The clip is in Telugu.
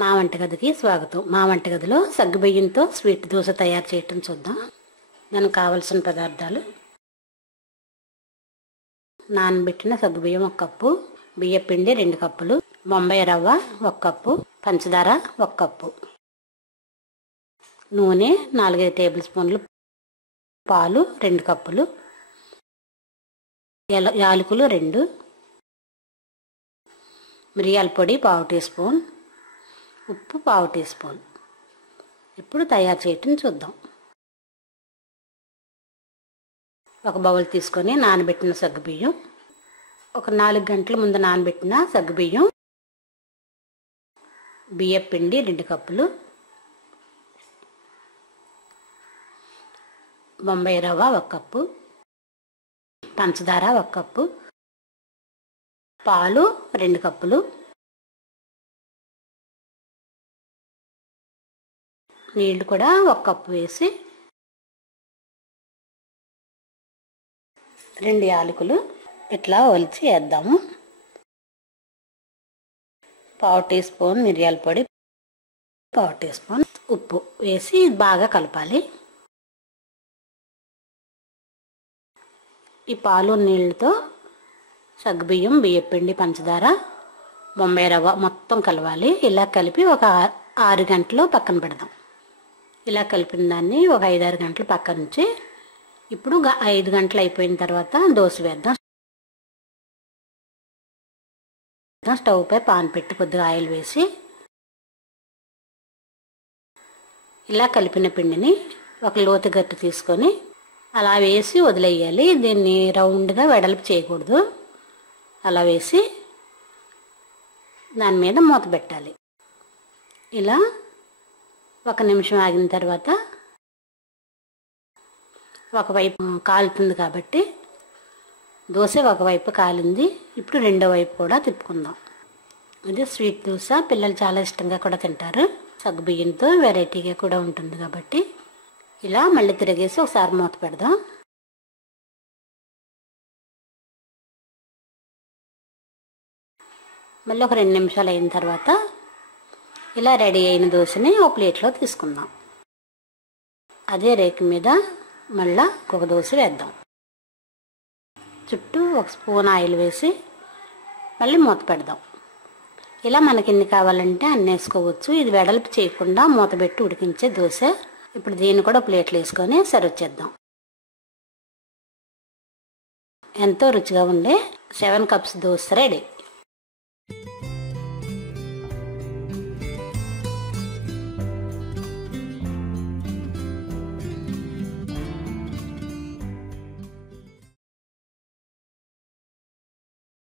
మా వంటగదికి స్వాగతం. మా వంటగదిలో సగ్గుబియ్యంతో స్వీట్ దోశ తయారు చేయటం చూద్దాం. దానికి కావలసిన పదార్థాలు: నానబెట్టిన సగ్గుబియ్యం 1 కప్పు, బియ్య పిండి 2 కప్పులు, బొంబాయి రవ్వ 1 కప్పు, పంచదార 1 కప్పు, నూనె 4-5 టేబుల్ స్పూన్లు, పాలు 2 కప్పులు, యాలకులు 2, మిరియాల పొడి 1/2 టీ స్పూన్, ఉప్పు 1/2 టీ స్పూన్. ఇప్పుడు తయారు చేయటం చూద్దాం. ఒక బౌల్ తీసుకొని నానబెట్టిన సగ్గుబియ్యం, ఒక 4 గంటల ముందు నానబెట్టిన సగ్గుబియ్యం, బియ్య పిండి 2 కప్పులు, బొంబాయి రవ్వ 1 కప్పు, పంచదార 1 కప్పు, పాలు 2 కప్పులు, నీళ్లు కూడా 1 కప్పు వేసి 2 యాలకులు ఇట్లా ఒలిచి వేద్దాము. 1/2 టీ స్పూన్ మిరియాల పొడి, 1/2 టీ స్పూన్ ఉప్పు వేసి బాగా కలపాలి. ఈ పాలు నీళ్ళతో సగ్గుబియ్యం, బియ్యపిండి, పంచదార, బొంబాయి రవ్వ మొత్తం కలవాలి. ఇలా కలిపి ఒక 6 గంటలు పక్కన పెడదాం. ఇలా కలిపిన దాన్ని ఒక 5-6 గంటలు పక్కన నుంచి ఇప్పుడు 5 గంటలు అయిపోయిన తర్వాత దోశ వేద్దాం. స్టవ్ పై పాన్ పెట్టి కొద్దిగా ఆయిల్ వేసి ఇలా కలిపిన పిండిని ఒక లోతు గట్టు తీసుకొని అలా వేసి వదిలేయాలి. దీన్ని రౌండ్గా వెడల్పు చేయకూడదు. అలా వేసి దాని మీద మూత పెట్టాలి. ఇలా 1 నిమిషం ఆగిన తర్వాత ఒకవైపు కాలుతుంది కాబట్టి దోశ ఒకవైపు కాలింది. ఇప్పుడు రెండో వైపు కూడా తిప్పుకుందాం. ఇది స్వీట్ దోశ. పిల్లలు చాలా ఇష్టంగా కూడా తింటారు. సగ్గుబియ్యంతో వెరైటీగా కూడా ఉంటుంది కాబట్టి ఇలా మళ్ళీ తిరిగేసి ఒకసారి మూత పెడదాం. మళ్ళీ ఒక 2 నిమిషాలు అయిన తర్వాత ఇలా రెడీ అయిన దోశని ఒక ప్లేట్లో తీసుకుందాం. అదే రేకు మీద మళ్ళీ ఒక దోశ వేద్దాం. చుట్టూ 1 స్పూన్ ఆయిల్ వేసి మళ్ళీ మూత పెడదాం. ఇలా మనకి ఎన్ని కావాలంటే అన్ని వేసుకోవచ్చు. ఇది వెడల్పు చేయకుండా మూత పెట్టి ఉడికించే దోశ. ఇప్పుడు దీన్ని కూడా ప్లేట్లు వేసుకొని సర్వ్ చేద్దాం. ఎంతో రుచిగా ఉండే 7 కప్స్ దోశ రెడీ.